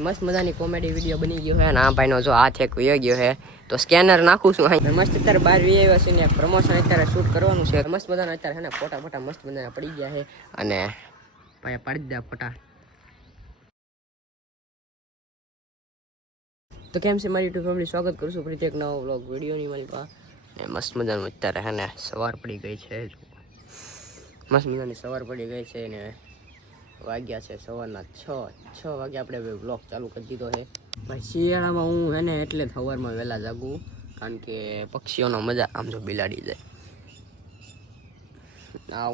મસ્ત મજાની comedy video બની ગયો છે. ના ભાઈનો જો હાથ એક વયો ગયો છે તો સ્કેનર નાખું છું અહીં. મસ્ત અત્યારે બહાર વી આવ્યા છે ને પ્રમોશન અત્યારે શૂટ કરવાનું છે. મસ્ત મજાના અત્યારે છે ને ફોટા મસ્ત મજાના પડી ગયા છે અને ભાઈ પાડી દે ફોટા. તો કેમ છે મારી યુટ્યુબ ફેમિલી, સ્વાગત કરું છું ફરીથી એક નવો વ્લોગ વિડીયોની મારી પાસે. મસ્ત મજાનું અત્યારે છે ને સવાર પડી ગઈ છે. મસ્ત મજાની સવાર પડી ગઈ છે ને વાગ્યા છે સવારના 6 વાગે આપણે વ્લોગ ચાલુ કરી દીધો છે. ભાઈ શિયાળામાં હું હે ને એટલે સવારમાં વહેલા જાગું, કારણ કે પક્ષીઓનો મજા આમ જો બિલાડી જાય.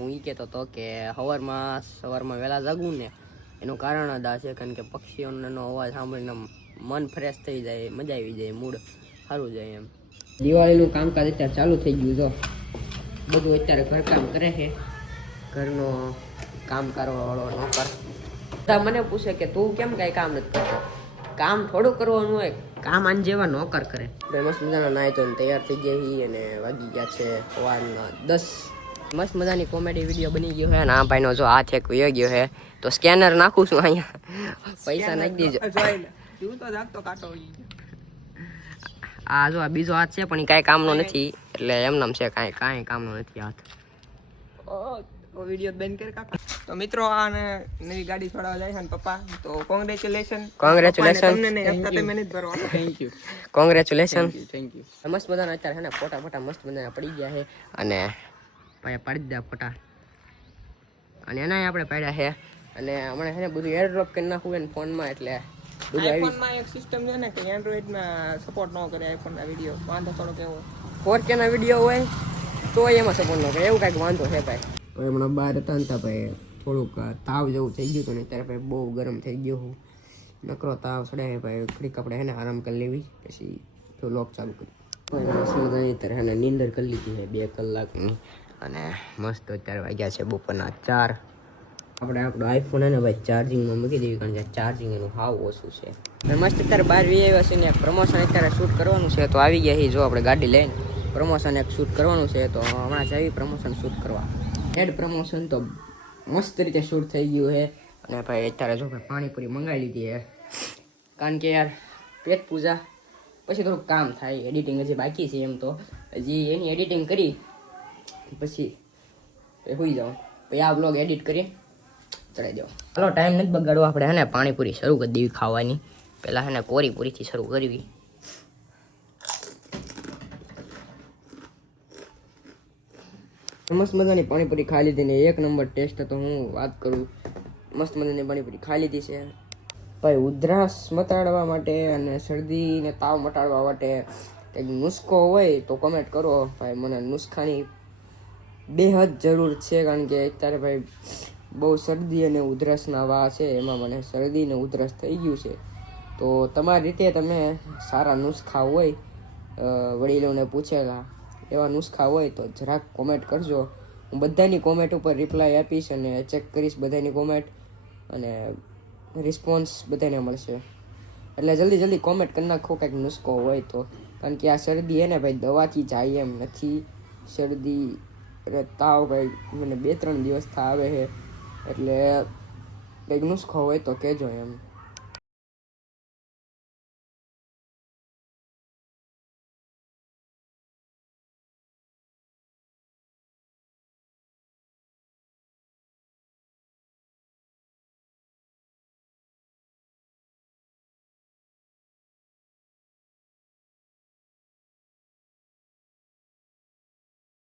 હું એ કહેતો હતો કે સવારમાં વહેલા જાગું ને એનું કારણ જ આ છે, કારણ કે પક્ષીઓનો અવાજ સાંભળીને મન ફ્રેશ થઈ જાય, મજા આવી જાય, મૂડ સારું જાય એમ. દિવાળીનું કામકાજ અત્યારે ચાલુ થઈ ગયું. જો બધું અત્યારે ઘરકામ કરે છે, ઘરનો કામ કરવાવાળો નોકર. બધા મને પૂછે કે તું કેમ કાંઈ કામ નથી કરતો. કામ થોડું કરવાનું હોય, કામ આને જેવા નોકર કરે. મસ્ત મજાના નાહી તો તૈયાર થઈ ગયા અને વાગી ગયા છે સવારના 10. મસ્ત મજાની કોમેડી વિડીયો બની ગયો છે. ના ભાઈનો જો હાથ એક વયો ગયો છે તો સ્કેનર નાખું છું અહીંયા, પૈસા નાખી દેજો. આ જો આ બીજો હાથ છે પણ એ કાંઈ કામનો નથી, એટલે એમનામ છે, કાંઈ કામનો નથી હાથ. વિડિયો બેન કરી કાકા. તો મિત્રો આને નવી ગાડી છોડાવવા જાય છે ને પપ્પા, તો કોંગ્રેચ્યુલેશન. તમને thank you. Congratulation. Thank you. મસ્ત મજાના અત્યારે છે ને ફોટા મસ્ત મજાના પડી ગયા છે અને ભાઈ પાડી દે ફોટા. અને એના આપણે પાડ્યા છે અને હમણાં છે ને બધું એરડ્રોપ કરી નાખવું ને ફોનમાં, એટલે આઈફોનમાં એક સિસ્ટમ છે ને કે એન્ડ્રોઈડમાં સપોર્ટ ન કરે આઈફોનના વિડીયો. વાંધો થોડો કેવો 4K ના વિડીયો હોય તો એમાં સપોર્ટ ન કરે, એવું કાંઈક વાંધો છે ભાઈ. હમણાં બહાર હતા ને ભાઈ થોડુંક તાવ જેવું થઈ ગયું હતું ને અત્યારે ભાઈ બહુ ગરમ થઈ ગયો હું. નકરો તાવ ચડે ભાઈ, ઘડીક આપણે એને આરામ કરી લેવી પછી તો લોક ચાલુ કરી. અત્યારે એને નીંદર કરી લીધી છે 2 કલાકની અને મસ્ત અત્યારે વાગ્યા છે બપોરના 4. આપણે આપણો આઈફોન હે ને ભાઈ ચાર્જિંગમાં મૂકી દેવી, કારણ કે ચાર્જિંગ એનું હાવ ઓછું છે. મસ્ત અત્યારે બહાર વી આવ્યા છે ને પ્રમોશન અત્યારે શૂટ કરવાનું છે, તો આવી ગયા જો આપણે ગાડી લઈને પ્રમોશન એક શૂટ કરવાનું છે. તો હમણાં જઈએ પ્રમોશન શૂટ કરવા. હેડ પ્રમોશન તો મસ્ત રીતે શૂટ થઈ ગયું છે અને ભાઈ અત્યારે જો ભાઈ પાણીપુરી મંગાવી લીધી છે, કારણ કે યાર પેટ પૂજા પછી થોડુંક કામ થાય. એડિટિંગ હજી બાકી છે, એમ તો હજી એની એડિટિંગ કરી પછી હોઈ જાઓ, પછી આ બ્લોગ એડિટ કરી ચડાવી દો. ચાલો ટાઈમ નથી બગાડવો, આપણે હે ને પાણીપુરી શરૂ કરી દેવી ખાવાની. પહેલાં હે ને કોરીપુરીથી શરૂ કરવી. મસ્ત મજાની પાણીપુરી ખાઈ લીધી ને 1 નંબર ટેસ્ટ હતો. હું વાત કરું, મસ્ત મજાની પાણીપુરી ખાઈ લીધી છે ભાઈ. ઉધરસ મટાડવા માટે અને શરદી ને તાવ મટાડવા માટે કંઈક નુસ્ખો હોય તો કમેન્ટ કરો ભાઈ. મને નુસ્ખાની બેહદ જરૂર છે, કારણ કે અત્યારે ભાઈ બહુ શરદી અને ઉધરસના વા છે, એમાં મને શરદી ને ઉધરસ થઈ ગયું છે. તો તમારી રીતે તમે સારા નુસ્ખા હોય, વડીલોને પૂછેલા એવા નુસ્ખા હોય તો જરાક કોમેન્ટ કરજો. હું બધાની કોમેન્ટ ઉપર રિપ્લાય આપીશ અને ચેક કરીશ બધાની કોમેન્ટ, અને રિસ્પોન્સ બધાને મળશે. એટલે જલ્દી કોમેન્ટ કરી નાખો કંઈક નુસ્ખો હોય તો, કારણ કે આ શરદી હે ને ભાઈ દવાથી જાય એમ નથી. શરદી અને તાવ ભાઈ મને 2-3 દિવસથી આવે છે, એટલે કંઈક નુસ્ખો હોય તો કહેજો એમ.